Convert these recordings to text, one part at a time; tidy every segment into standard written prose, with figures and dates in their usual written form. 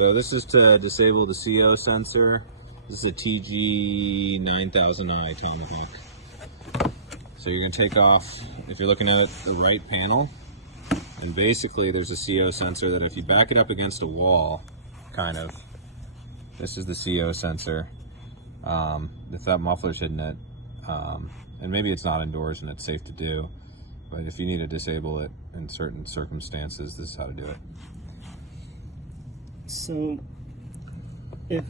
So this is to disable the CO sensor. This is a TG9000i Tomahawk. So you're going to take off, if you're looking at the right panel, and basically there's a CO sensor that if you back it up against a wall, kind of, this is the CO sensor. If that muffler's hitting it, and maybe it's not indoors and it's safe to do, but if you need to disable it in certain circumstances, this is how to do it. So if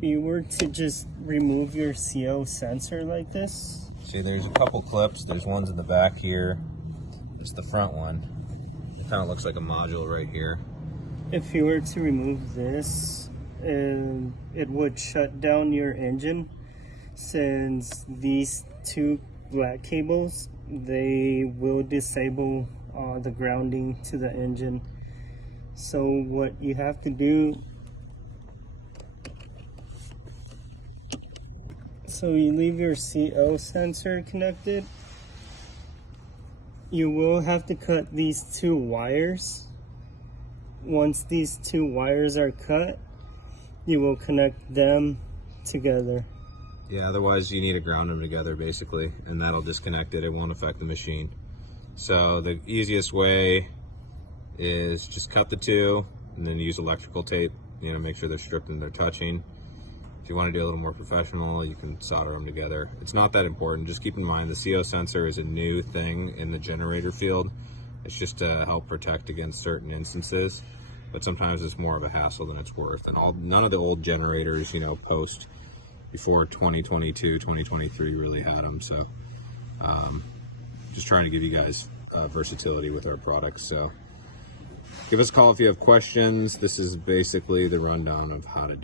you were to just remove your CO sensor like this, see, there's a couple clips. There's ones in the back here. It's the front one. It kind of looks like a module right here. if you were to remove this, it would shut down your engine, since these two black cables, they will disable the grounding to the engine. So what you have to do, so you leave your CO sensor connected. You will have to cut these two wires. Once these two wires are cut, you will connect them together. Yeah, otherwise you need to ground them together basically, and that'll disconnect it. It won't affect the machine. So the easiest way is just cut the two and then use electrical tape, make sure they're stripped and they're touching. If you want to do a little more professional, you can solder them together. It's not that important. Just keep in mind the CO sensor is a new thing in the generator field. It's just to help protect against certain instances, but sometimes it's more of a hassle than it's worth. And none of the old generators, post before 2022, 2023 really had them. So just trying to give you guys versatility with our products. So give us a call if you have questions. This is basically the rundown of how to do it.